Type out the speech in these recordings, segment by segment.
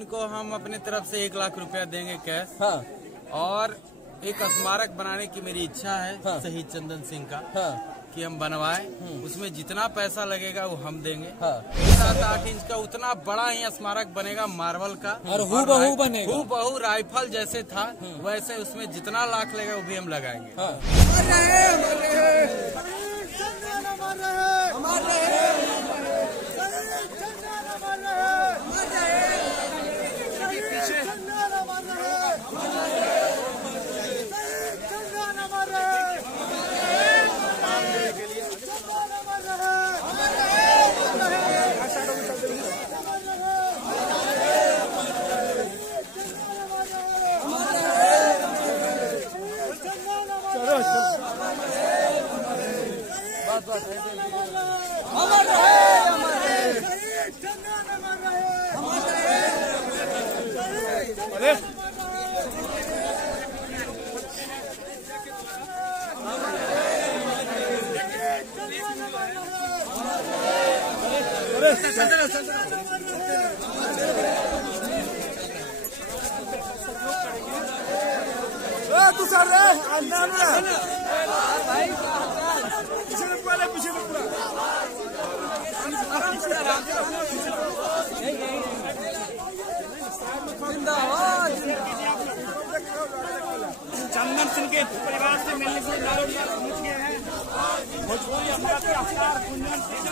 इनको हम अपने तरफ से 1 लाख रुपया देंगे कैश। हाँ। और एक स्मारक बनाने की मेरी इच्छा है। हाँ। शहीद चंदन सिंह का। हाँ। कि हम बनवाएं, उसमें जितना पैसा लगेगा वो हम देंगे। हाँ। 7-8 इंच का उतना बड़ा ही स्मारक बनेगा मार्बल का, और हूबहू बनेगा। हूबहू राइफल जैसे था वैसे उसमें जितना लाख लगेगा वो भी हम लगाएंगे। हाँ। तू सर पीछे चंदन सिंह के परिवार से मिलने से पहुंच गए हैं भोजपुरी अमृत के अवतार कुंजन सिंह।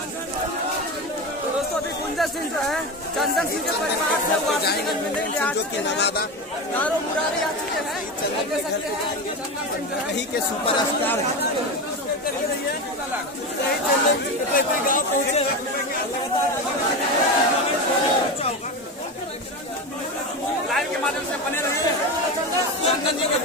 दोस्तों अभी कुंजन सिंह जो है चंदन सिंह के परिवार से वापसी मिलने के लिए आ चुके हैं। दारो मुरारी आ चुके हैं। कहीं के सुपरस्टार गाँव पहुंचे लाइव के माध्यम से बने रहे चंदन जी के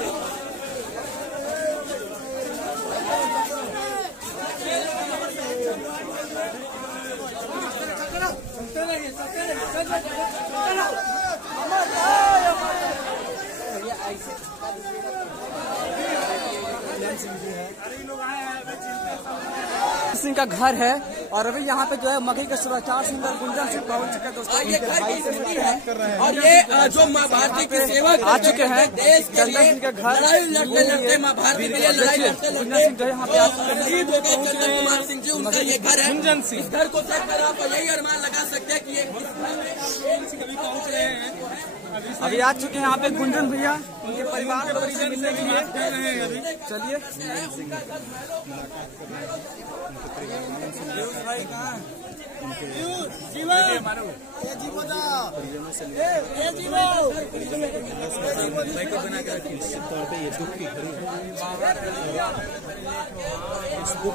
सिंह का घर है और अभी यहाँ पे जो है मगही के सुरक्षार सिंह और गुंजन सिंह पहुंच चुके हैं। दोस्तों ये घर की स्थिति है और ये जो माँ भारती के सेवक आ चुके हैं देश के चंदन सिंह के घर। लड़ाई लड़ते लड़ते माँ भारती के लिए लड़ाई लड़ते गुंजन सिंह जो यहाँ पे शहीद हो गए चंदन कुमार सिंह जी, उनका ये घर है। गुंजन सिंह इस घर को देख कर आप यही अनुमान लगा सकते हैं कि कभी पहुँच रहे हैं। अभी आ चुके हैं यहाँ पे गुंजन भैया उनके परिवार लोगों से मिलने के लिए। चलिए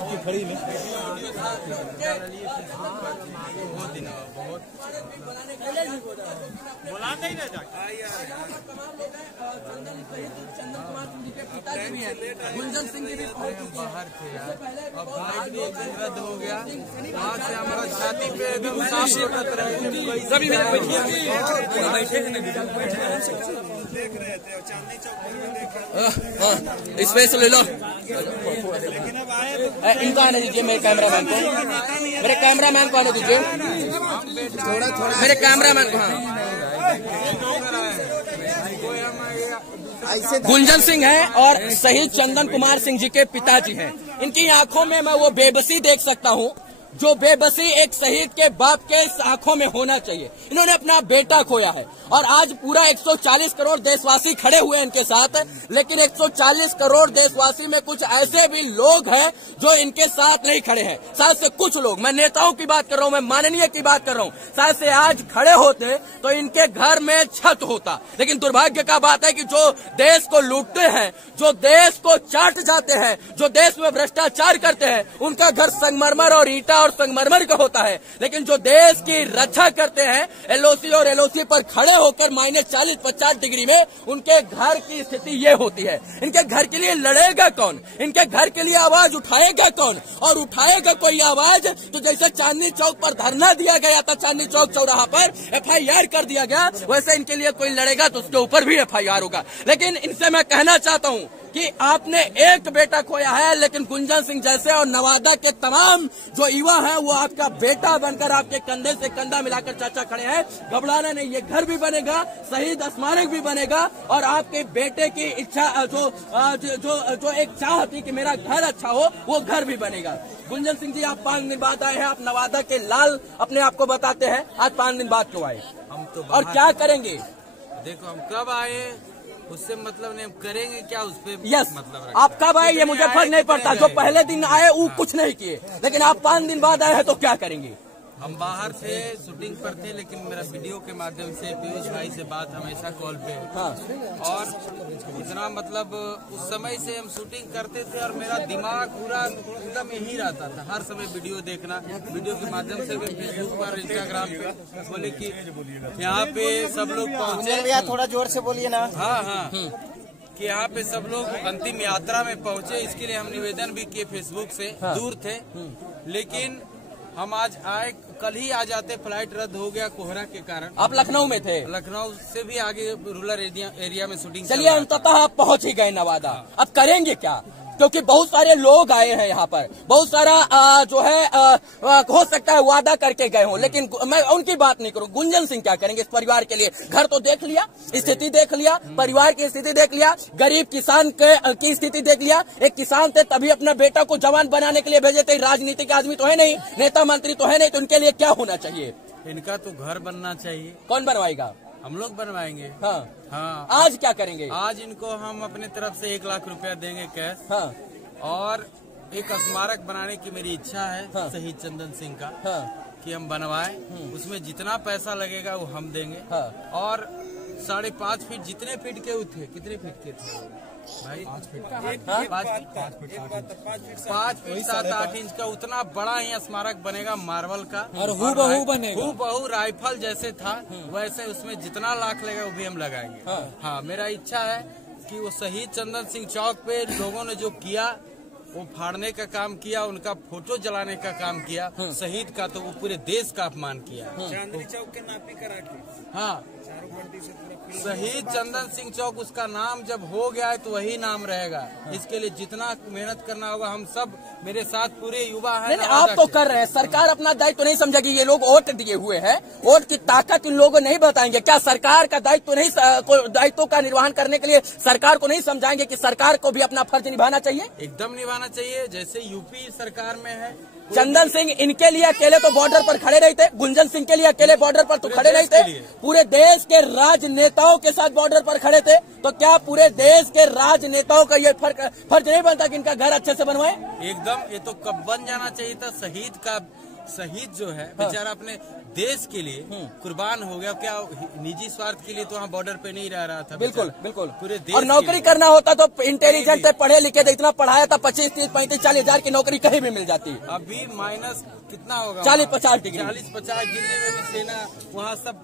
की खड़ी में बुलाते ही नहीं चंदन कुमार सिंह जी के पिताजी भी हैं, गुंजन सिंह जी भी बाहर थे यार, अब फ्लाइट भी एक दिन रद्द हो गया। वहाँ से हमारा छाती पे एकदम सांप लटक रहे थे। देख रहे थे चांदनी चौक में स्पेस ले लो। लेकिन अब आए इनको आने दीजिए, मेरे कैमरामैन को, मेरे कैमरामैन को आने दीजिए, मेरे कैमरामैन को। हाँ गुंजन सिंह है और शहीद चंदन कुमार सिंह जी के पिताजी हैं। इनकी आंखों में मैं वो बेबसी देख सकता हूँ जो बेबसी एक शहीद के बाप के आंखों में होना चाहिए। इन्होंने अपना बेटा खोया है और आज पूरा 140 करोड़ देशवासी खड़े हुए हैं इनके साथ, लेकिन 140 करोड़ देशवासी में कुछ ऐसे भी लोग हैं जो इनके साथ नहीं खड़े हैं। शायद से कुछ लोग, मैं नेताओं की बात कर रहा हूँ, मैं माननीय की बात कर रहा हूँ, शायद से आज खड़े होते तो इनके घर में छत होता। लेकिन दुर्भाग्य का बात है कि जो देश को लूटते हैं, जो देश को चाट जाते हैं, जो देश में भ्रष्टाचार करते हैं, उनका घर संगमरमर और ईटा और संगमरमर का होता है। लेकिन जो देश की रक्षा करते हैं एलओसी और एलओसी पर खड़े होकर -40-50 डिग्री में, उनके घर की स्थिति ये होती है। इनके घर के लिए लड़ेगा कौन? इनके घर के लिए आवाज उठाएगा कौन? और उठाएगा कोई आवाज तो जैसे चांदनी चौक पर धरना दिया गया था, चांदनी चौक चौराहा पर FIR कर दिया गया, वैसे इनके लिए कोई लड़ेगा तो उसके ऊपर भी FIR होगा। लेकिन इनसे मैं कहना चाहता हूँ कि आपने एक बेटा खोया है, लेकिन गुंजन सिंह जैसे और नवादा के तमाम जो युवा हैं वो आपका बेटा बनकर आपके कंधे से कंधा मिलाकर चाचा खड़े हैं। घबराना नहीं, ये घर भी बनेगा, शहीद स्मारक भी बनेगा और आपके बेटे की इच्छा जो एक चाह थी कि मेरा घर अच्छा हो, वो घर भी बनेगा। गुंजन सिंह जी, आप 5 दिन बाद आए हैं, आप नवादा के लाल अपने आप को बताते हैं, आज 5 दिन बाद क्यों आए हम तो और क्या करेंगे? देखो हम कब आए उससे मतलब नहीं, हम करेंगे क्या उस पे यस, मतलब आप कब आए ये मुझे फर्क नहीं पड़ता, जो पहले दिन आए वो कुछ नहीं किए, लेकिन आप 5 दिन बाद आए हैं तो क्या करेंगे? हम बाहर थे, शूटिंग पर थे, लेकिन मेरा वीडियो के माध्यम से पीयूष भाई से बात हमेशा कॉल पे हाँ। और इतना मतलब उस समय से हम शूटिंग करते थे और मेरा दिमाग पूरा एकदम यही रहता था, हर समय वीडियो देखना। वीडियो के माध्यम से भी फेसबुक पर, इंस्टाग्राम पे बोले कि यहाँ पे सब लोग पहुँचे, भैया थोड़ा जोर से बोलिए ना। हाँ कि यहाँ पे सब लोग अंतिम यात्रा में पहुँचे, इसके लिए हम निवेदन भी किए फेसबुक से। दूर थे लेकिन हम आज आए, कल ही आ जाते, फ्लाइट रद्द हो गया कोहरा के कारण। आप लखनऊ में थे? लखनऊ से भी आगे रूरल एरिया में शूटिंग। चलिए, अंततः आप पहुंच ही गए नवादा, अब करेंगे क्या? क्योंकि बहुत सारे लोग आए हैं यहाँ पर, बहुत सारा जो है हो सकता है वादा करके गए हों, लेकिन मैं उनकी बात नहीं करूँ। गुंजन सिंह क्या करेंगे इस परिवार के लिए? घर तो देख लिया, स्थिति देख लिया, परिवार की स्थिति देख लिया, गरीब किसान की स्थिति देख लिया। एक किसान थे तभी अपना बेटा को जवान बनाने के लिए भेजे थे। राजनीतिक आदमी तो है नहीं, नेता मंत्री तो है नहीं, तो उनके लिए क्या होना चाहिए? इनका तो घर बनना चाहिए। कौन बनवाएगा? हम लोग बनवाएंगे। हाँ। आज क्या करेंगे? आज इनको हम अपने तरफ से 1 लाख रुपया देंगे कैश। हाँ। और एक स्मारक बनाने की मेरी इच्छा है। हाँ। शहीद चंदन सिंह का। हाँ। कि हम बनवाएं, उसमें जितना पैसा लगेगा वो हम देंगे। हाँ। और 5.5 फीट, जितने फीट के थे, कितने फीट के थे भाई? 5 फीट 7-8 इंच का, उतना बड़ा ही स्मारक बनेगा मार्बल का। और हूबहू बनेगा, हूबहू राइफल जैसे था वैसे, उसमें जितना लाख लगेगा वो भी हम लगाएंगे। हाँ, मेरा इच्छा है कि वो शहीद चंदन सिंह चौक पे लोगों ने जो किया, वो फाड़ने का काम किया, उनका फोटो जलाने का काम किया शहीद का, तो वो पूरे देश का अपमान किया। चांदनी चौक के नापी करा के। हाँ, शहीद चंदन सिंह चौक, उसका नाम जब हो गया है तो वही नाम रहेगा। इसके लिए जितना मेहनत करना होगा, हम सब, मेरे साथ पूरे युवा हैं। नहीं, आप तो कर रहे हैं, सरकार अपना दायित्व तो नहीं समझेगी। ये लोग वोट दिए हुए हैं, वोट की ताकत इन लोगों नहीं बताएंगे क्या? सरकार का दायित्व नहीं, दायित्व का निर्वहन करने के लिए सरकार को नहीं समझाएंगे कि सरकार को भी अपना फर्ज निभाना चाहिए? एकदम निभाना चाहिए, जैसे यूपी सरकार में है। चंदन सिंह इनके लिए अकेले तो बॉर्डर पर खड़े नहीं थे, गुंजन सिंह के लिए अकेले बॉर्डर पर तो खड़े नहीं थे, पूरे देश के राजनेताओं के साथ बॉर्डर पर खड़े थे। तो क्या पूरे देश के राजनेताओं का ये फर्ज नहीं बनता कि इनका घर अच्छे से बनवाए? एकदम, ये तो कब बन जाना चाहिए था। शहीद जो है बेचारा अपने देश के लिए कुर्बान हो गया। क्या निजी स्वार्थ के लिए तो वहाँ बॉर्डर पे नहीं रह रहा था? बिल्कुल बिल्कुल। पूरे देश और नौकरी करना होता तो इंटेलिजेंट थे, पढ़े लिखे थे, इतना पढ़ाया था, 25, 30, 35, 40 हजार की नौकरी कहीं भी मिल जाती। अभी माइनस कितना होगा? 40-50 डिग्री। 40-50 डिग्री में भी सेना वहाँ सब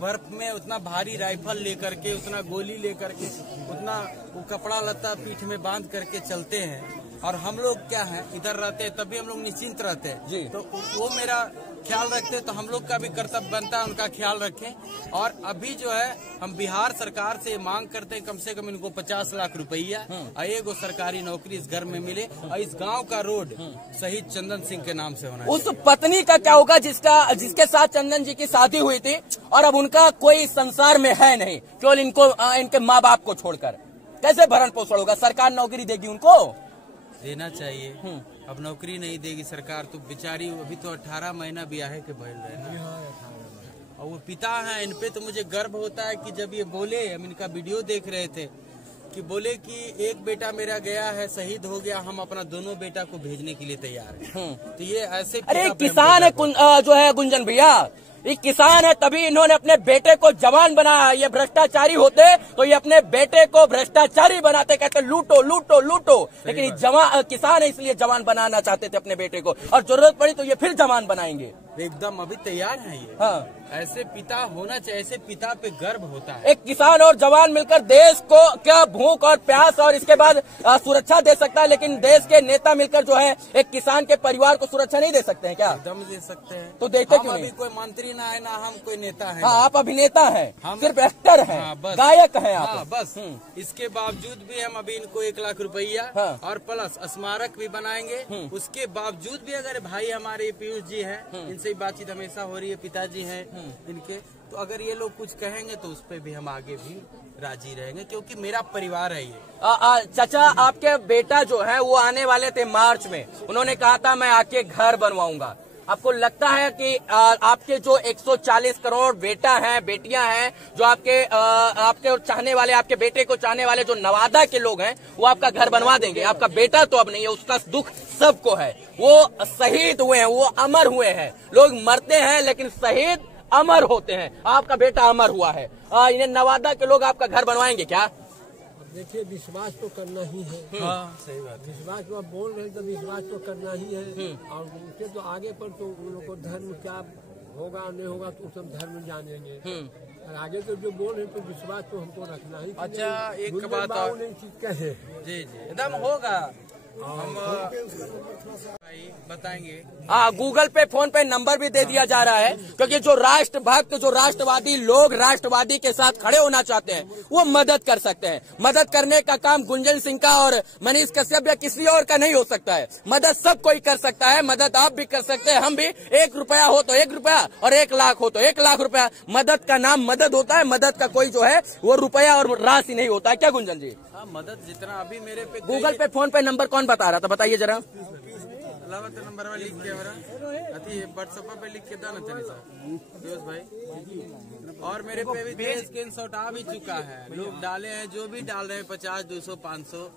बर्फ में उतना भारी राइफल लेकर के, उतना गोली लेकर के, उतना वो कपड़ा लत्ता पीठ में बांध करके चलते हैं। और हम लोग क्या है, इधर रहते हैं तभी हम लोग निश्चिंत रहते हैं जी। तो वो मेरा ख्याल रखते हैं, तो हम लोग का भी कर्तव्य बनता है उनका ख्याल रखें। और अभी जो है हम बिहार सरकार से मांग करते हैं, कम से कम इनको 50 लाख रुपया और एक सरकारी नौकरी इस घर में मिले, और इस गांव का रोड शहीद चंदन सिंह के नाम से होना चाहिए। उस पत्नी का क्या होगा जिसके साथ चंदन जी की शादी हुई थी और अब उनका कोई संसार में है नहीं, केवल इनके माँ बाप को छोड़कर? कैसे भरण पोषण होगा? सरकार नौकरी देगी उनको? देना चाहिए। अब नौकरी नहीं देगी सरकार तो बेचारी, अभी तो 18 महीना ब्याहे के भइल रहे ना, और वो पिता हैं। इन पे तो मुझे गर्व होता है कि जब ये बोले, हम इनका वीडियो देख रहे थे, कि बोले कि एक बेटा मेरा गया है, शहीद हो गया, हम अपना दोनों बेटा को भेजने के लिए तैयार हैं। तो ये ऐसे, अरे किसान है जो है गुंजन भैया, ये किसान है तभी इन्होंने अपने बेटे को जवान बनाया। ये भ्रष्टाचारी होते तो ये अपने बेटे को भ्रष्टाचारी बनाते, कहते लूटो लूटो लूटो। लेकिन किसान है इसलिए जवान बनाना चाहते थे अपने बेटे को, और जरूरत पड़ी तो ये फिर जवान बनाएंगे। एकदम अभी तैयार है ये। हाँ। ऐसे पिता होना चाहिए, ऐसे पिता पे गर्व होता है। एक किसान और जवान मिलकर देश को क्या भूख और प्यास और इसके बाद सुरक्षा दे सकता है, लेकिन देश के नेता मिलकर जो है एक किसान के परिवार को सुरक्षा नहीं दे सकते हैं क्या? एकदम दे सकते हैं। तो देते क्यों नहीं? नहीं? कोई मंत्री ना है ना हम कोई नेता है। हाँ, आप अभिनेता हैं, हम सिर्फ एक्टर हैं, हाँ, गायक हैं आप। हाँ, बस इसके बावजूद भी हम अभी इनको 1 लाख रुपया हाँ। और प्लस स्मारक भी बनाएंगे। उसके बावजूद भी अगर भाई हमारे पीयूष जी हैं, इनसे बातचीत हमेशा हो रही है, पिताजी हैं इनके, तो अगर ये लोग कुछ कहेंगे तो उस पर भी हम आगे भी राजी रहेंगे, क्योंकि मेरा परिवार है ये। चाचा, आपके बेटा जो है वो आने वाले थे मार्च में, उन्होंने कहा था मैं आके घर बनवाऊंगा। आपको लगता है कि आपके जो 140 करोड़ बेटा हैं, बेटियां हैं, जो आपके चाहने वाले, आपके बेटे को चाहने वाले जो नवादा के लोग हैं, वो आपका घर बनवा देंगे? आपका बेटा तो अब नहीं है, उसका दुख सबको है। वो शहीद हुए हैं, वो अमर हुए हैं। लोग मरते हैं लेकिन शहीद अमर होते हैं। आपका बेटा अमर हुआ है। इन्हें नवादा के लोग आपका घर बनवाएंगे क्या? देखिए, विश्वास तो करना ही है। हाँ, सही बात। विश्वास तो आप बोल रहे हैं तो विश्वास तो करना ही है। और उनके तो आगे पर तो उन लोगों को धर्म क्या होगा नहीं होगा तो सब धर्म जानेंगे। और आगे तो जो बोल रहे तो विश्वास तो हमको रखना ही। अच्छा, एक बात और कहे जी एकदम होगा, हम भाई बताएंगे। गूगल पे, फोन पे नंबर भी दे दिया जा रहा है, क्योंकि जो राष्ट्रभक्त, जो राष्ट्रवादी लोग राष्ट्रवादी के साथ खड़े होना चाहते हैं वो मदद कर सकते हैं। मदद करने का काम गुंजन सिंह का और मनीष कश्यप या किसी और का नहीं हो सकता है। मदद सब कोई कर सकता है। मदद आप भी कर सकते हैं, हम भी। 1 रुपया हो तो 1 रुपया और 1 लाख हो तो 1 लाख रुपया। मदद का नाम मदद होता है। मदद का कोई जो है वो रुपया और राशि नहीं होता है। क्या गुंजन जी? हाँ, मदद जितना अभी मेरे पे गूगल पे, फोन पे नंबर कौन बता रहा था, बताइए जरा। नंबर में लिख के व्हाट्सएप पे लिख के दाना तनी सर भाई। और मेरे पे भी स्क्रीनशॉट आ भी चुका है, लोग डाले हैं, जो भी डाल रहे हैं 50, 200, 500।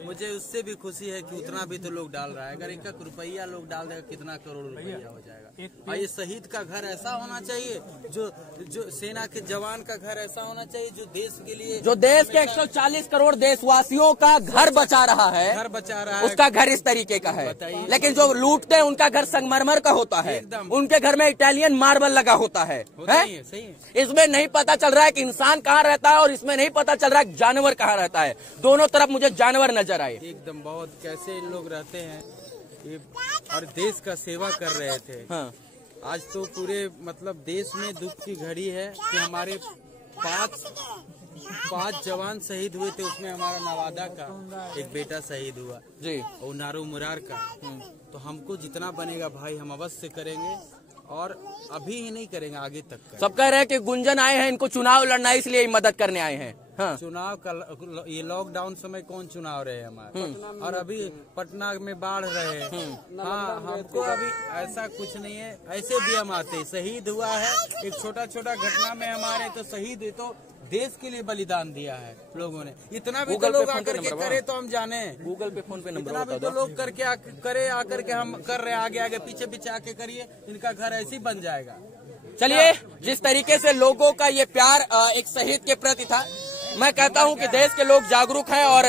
मुझे उससे भी खुशी है कि उतना भी तो लोग डाल रहा है। अगर 1 रुपया लोग डाल देगा कितना करोड़ रुपया हो जाएगा। और ये शहीद का घर ऐसा होना चाहिए, जो सेना के जवान का घर ऐसा होना चाहिए, जो देश के लिए, जो देश के 140 करोड़ देशवासियों का घर बचा रहा है, उसका घर इस तरीके का है। लेकिन जो लूटते हैं उनका घर संगमरमर का होता है, उनके घर में इटालियन मार्बल लगा होता है। इसमें नहीं पता चल रहा है कि इंसान कहाँ रहता है और इसमें नहीं पता चल रहा है जानवर कहाँ रहता है। दोनों तरफ मुझे जानवर नजर आए। एकदम बहुत कैसे इन लोग रहते हैं ये, और देश का सेवा कर रहे थे। हाँ। आज तो पूरे मतलब देश में दुख की घड़ी है कि हमारे 5 जवान शहीद हुए थे। उसमें हमारा नवादा का एक बेटा शहीद हुआ जी, और नारू मुरार का। तो हमको जितना बनेगा भाई हम अवश्य करेंगे, और अभी ही नहीं करेंगे, आगे तक करेंगे। सब कह रहे हैं कि गुंजन आए हैं, इनको चुनाव लड़ना, इसलिए मदद करने आए हैं। हाँ। चुनाव का ये लॉकडाउन समय कौन चुनाव रहे हमारे, और अभी पटना में बाढ़ रहे। हाँ, हमको अभी ऐसा कुछ नहीं है, ऐसे भी हम आते। शहीद हुआ है एक छोटा छोटा घटना में हमारे, तो शहीद है तो देश के लिए बलिदान दिया है लोगों ने। इतना भी तो लोग आकर के करे तो हम जाने। गूगल पे, फोन पे नंबर इतना भी तो लोग करके करे आकर के हम कर रहे, आगे आगे पीछे पीछे आके करिए, इनका घर ऐसे ही बन जाएगा। चलिए, जिस तरीके से लोगों का ये प्यार एक शहीद के प्रति था, मैं कहता हूं कि देश के लोग जागरूक हैं, और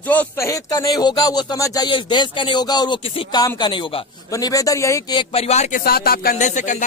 जो शहीद का नहीं होगा वो समझ जाइए इस देश का नहीं होगा, और वो किसी काम का नहीं होगा। तो निवेदन यही कि एक परिवार के साथ आप कंधे से कंधा